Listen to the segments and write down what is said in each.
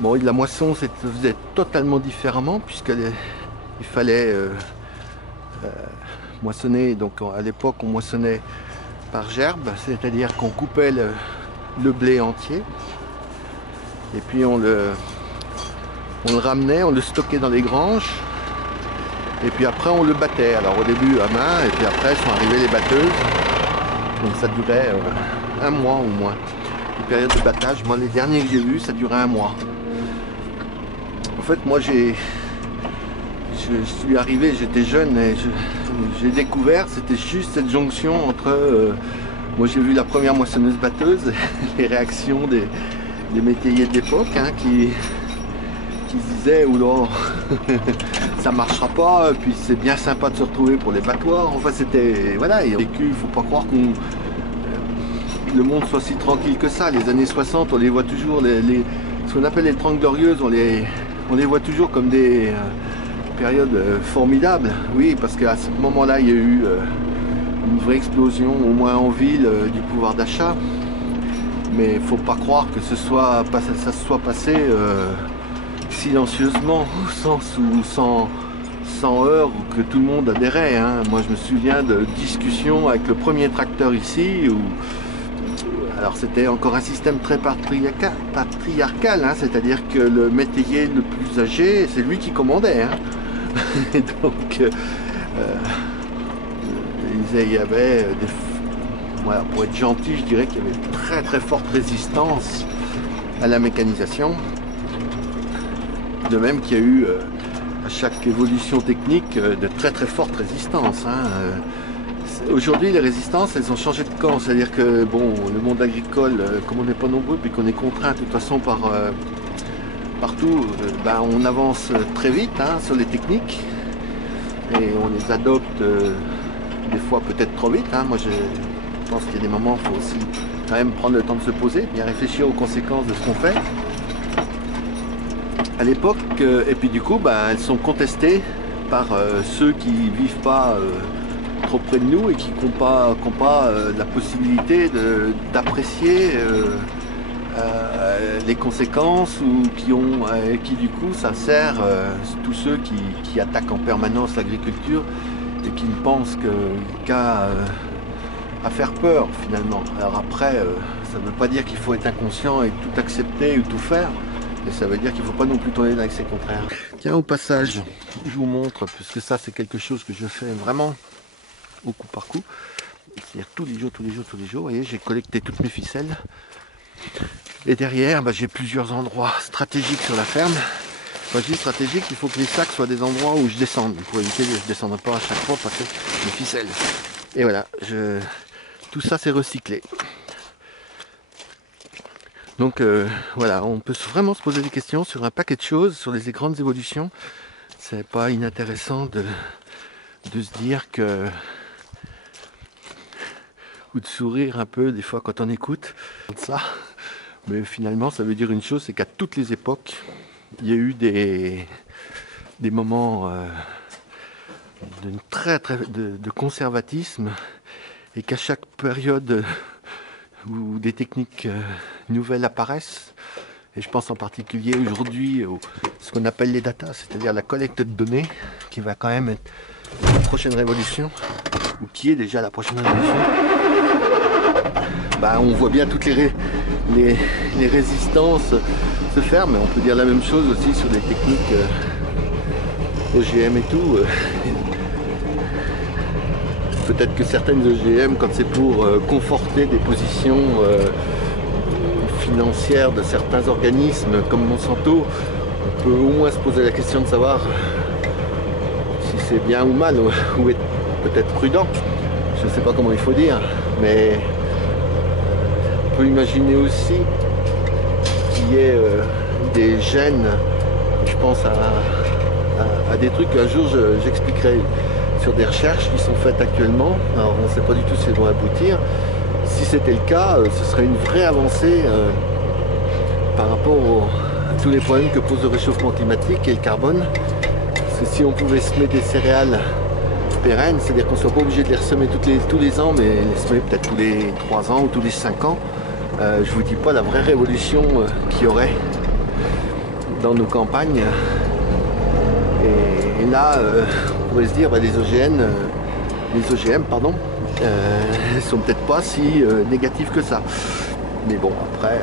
Bon, la moisson se faisait totalement différemment puisqu'il fallait moissonner. Donc à l'époque, on moissonnait par gerbe, c'est-à-dire qu'on coupait le blé entier et puis on le ramenait, on le stockait dans les granges et puis après on le battait. Alors au début à main et puis après sont arrivées les batteuses. Donc ça durait un mois ou moins. Les périodes de battage, moi les derniers que j'ai vus, ça durait un mois. En fait, moi je suis arrivé, j'étais jeune et j'ai découvert, c'était juste cette jonction entre... moi j'ai vu la première moissonneuse batteuse, les réactions des métayers de l'époque hein, qui se disaient oula, ça marchera pas, et puis c'est bien sympa de se retrouver pour les battoirs. Enfin c'était... Voilà, il faut pas croire que le monde soit si tranquille que ça. Les années 60, on les voit toujours, ce qu'on appelle les 30 glorieuses, on les voit toujours comme des périodes formidables. Oui, parce qu'à ce moment-là, il y a eu une vraie explosion, au moins en ville, du pouvoir d'achat. Mais il ne faut pas croire que ça se soit passé silencieusement, sans heurts, ou que tout le monde adhérait. Hein. Moi, je me souviens de discussions avec le premier tracteur ici, alors c'était encore un système très patriarcal, hein, c'est-à-dire que le métayer le plus âgé, c'est lui qui commandait. Hein. Et donc, il y avait voilà, pour être gentil, je dirais qu'il y avait une très très forte résistance à la mécanisation. De même qu'il y a eu à chaque évolution technique de très très fortes résistances. Hein. Aujourd'hui, les résistances, elles ont changé de camp. C'est-à-dire que bon, le monde agricole, comme on n'est pas nombreux, puis qu'on est contraint de toute façon partout, ben, on avance très vite hein, sur les techniques et on les adopte des fois peut-être trop vite. Hein. Moi, je pense qu'il y a des moments où il faut aussi quand même prendre le temps de se poser, bien réfléchir aux conséquences de ce qu'on fait. À l'époque, et puis du coup, ben, elles sont contestées par ceux qui vivent pas trop près de nous et qui n'ont pas la possibilité d'apprécier les conséquences ou qui du coup ça sert tous ceux qui attaquent en permanence l'agriculture et qui ne pensent qu'à faire peur finalement. Alors après, ça ne veut pas dire qu'il faut être inconscient et tout accepter ou tout faire. Et ça veut dire qu'il ne faut pas non plus tourner dans l'excès contraire. Tiens, au passage, je vous montre, puisque ça c'est quelque chose que je fais vraiment au coup par coup. C'est-à-dire tous les jours. Vous voyez, j'ai collecté toutes mes ficelles. Et derrière, bah, j'ai plusieurs endroits stratégiques sur la ferme. Quand je dis stratégique, il faut que les sacs soient des endroits où je descende. Pour éviter que je ne descende pas à chaque fois parce que mes ficelles. Et voilà, tout ça c'est recyclé. Donc voilà, on peut vraiment se poser des questions sur un paquet de choses, sur les grandes évolutions. C'est pas inintéressant de se dire que, ou de sourire un peu des fois quand on écoute ça. Mais finalement, ça veut dire une chose, c'est qu'à toutes les époques, il y a eu des moments de conservatisme et qu'à chaque période où des techniques nouvelles apparaissent, et je pense en particulier aujourd'hui à ce qu'on appelle les data, c'est-à-dire la collecte de données, qui va quand même être la prochaine révolution, ou qui est déjà la prochaine révolution. Bah, on voit bien toutes les résistances se faire, mais on peut dire la même chose aussi sur des techniques OGM et tout. Peut-être que certaines OGM, quand c'est pour conforter des positions financières de certains organismes comme Monsanto, on peut au moins se poser la question de savoir si c'est bien ou mal, ou être peut-être prudent. Je ne sais pas comment il faut dire, mais on peut imaginer aussi qu'il y ait des gènes, je pense à des trucs qu'un jour j'expliquerai sur des recherches qui sont faites actuellement. Alors on ne sait pas du tout si elles vont aboutir. Si c'était le cas, ce serait une vraie avancée par rapport à tous les problèmes que pose le réchauffement climatique et le carbone. Parce que si on pouvait semer des céréales pérennes, c'est-à-dire qu'on ne soit pas obligé de les ressemer tous les ans, mais les semer peut-être tous les 3 ans ou tous les 5 ans, je ne vous dis pas la vraie révolution qu'il y aurait. dans nos campagnes. Et là, on pourrait se dire, bah, les OGM, pardon, sont peut-être pas si négatifs que ça. Mais bon, après,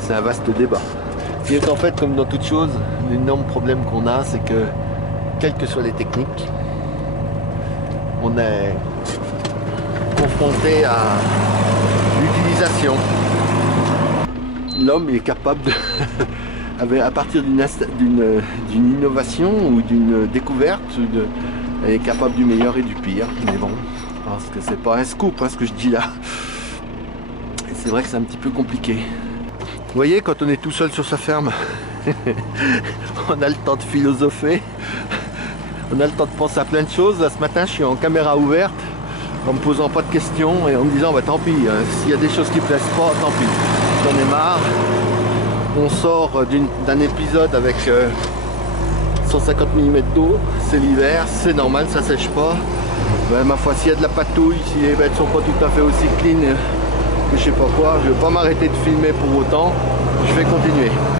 c'est un vaste débat. Et en fait, comme dans toute chose, l'énorme problème qu'on a, c'est que, quelles que soient les techniques, on est confronté à l'utilisation. L'homme est capable de, à partir d'une innovation ou d'une découverte, est capable du meilleur et du pire. Mais bon, je pense que c'est pas un scoop, hein, ce que je dis là. Et c'est vrai que c'est un petit peu compliqué. Vous voyez, quand on est tout seul sur sa ferme, on a le temps de philosopher, on a le temps de penser à plein de choses. Là, ce matin, je suis en caméra ouverte, en me posant pas de questions et en me disant, bah tant pis, s'il y a des choses qui plaisent pas, tant pis, j'en ai marre. On sort d'un épisode avec 150 mm d'eau, c'est l'hiver, c'est normal, ça sèche pas. Ben, ma foi, s'il y a de la patouille, si les bêtes sont pas tout à fait aussi clean que je sais pas quoi, je vais pas m'arrêter de filmer pour autant, je vais continuer.